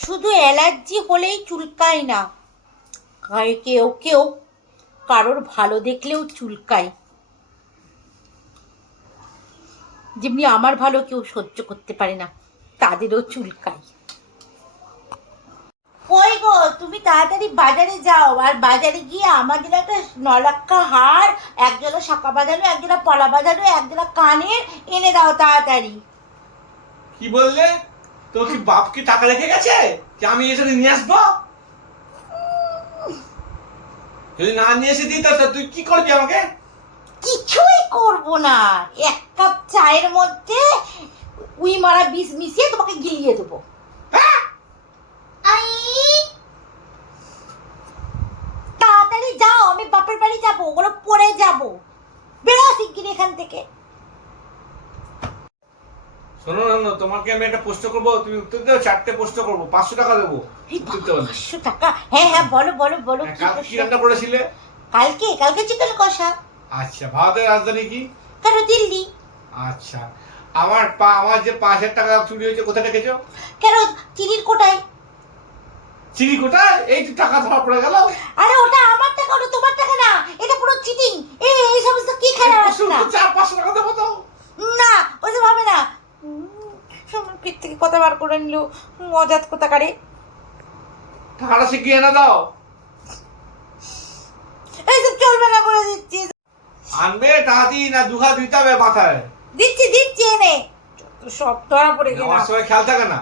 শুধু অ্যালার্জি হলেই চুলকায় না। কেউ কেউ কারোর ভালো দেখলেও চুলকায়। যেমনি আমার ভালো কেউ সহ্য করতে পারে না, তাদেরও চুলকায়। কই গো, তুমি তাড়াতাড়ি বাজারে যাও। আর বাজারে গিয়ে আমাদের একটা নলাক্কা হার, একজোড়া শাঁকা বাজানো একজোড়া পলা বাজানো একজোড়া কানের এনে দাও তাড়াতাড়ি। কি বললে? তোর কি বাপ কি টাকা রেখে গেছে যে আমি এসে নিয়ে আসব? যদি না নিয়ে এসে দিত তা তুই কি করবি আমাকে? কিছুই করব না। এক কাপ চায়ের মধ্যে উই মারা বিষ মিশিয়ে তোমাকে গিলিয়ে দেবো। হ্যাঁ? আই! তাড়াতাড়ি যাও আমি বাপের বাড়ি যাব ওগুলো পরে যাব। বেরো শিগগির এখান থেকে। শোনো না তোমাকে আমি একটা প্রশ্ন করব তুমি উত্তর দেবো চারটে প্রশ্ন করব পাঁচশো টাকা দেবো। পাঁচশো টাকা? হ্যাঁ হ্যাঁ বলো বলো বলো হ্যাঁ, কি? রান্না করেছিলে? কালকে কালকে চিকেন কষা। আচ্ছা ভারতের রাজধানী কি? কেন দিল্লি। আচ্ছা আমার পা আমার যে পাঁচ হাজার টাকা চুরি হয়েছে কোথায় রেখেছো? কেন চিনির কোটায়। চিনি কোথায় এই তো টাকা ধরা পড়ে গেল। আরে ওটা আমার টাকা ওটা তোমার টাকা না এটা পুরো চিটিং এই এই সমস্ত কি খেলা আছে না চার পাঁচশো টাকা দেবো তো না ওইসব হবে না উম, আমার পেট থেকে কথা বার করে নিল। অজাত কোথাকারে। টাকাটা শিখিয়ে না দাও। এইসব চলবে না বলে দিচ্ছি। আনবে টাকা দিই না দুহা দিতে হবে মাথায়। দিচ্ছি দিচ্ছি এনে। সব ধরা পড়ে গেল সময় খেয়াল থাকে না।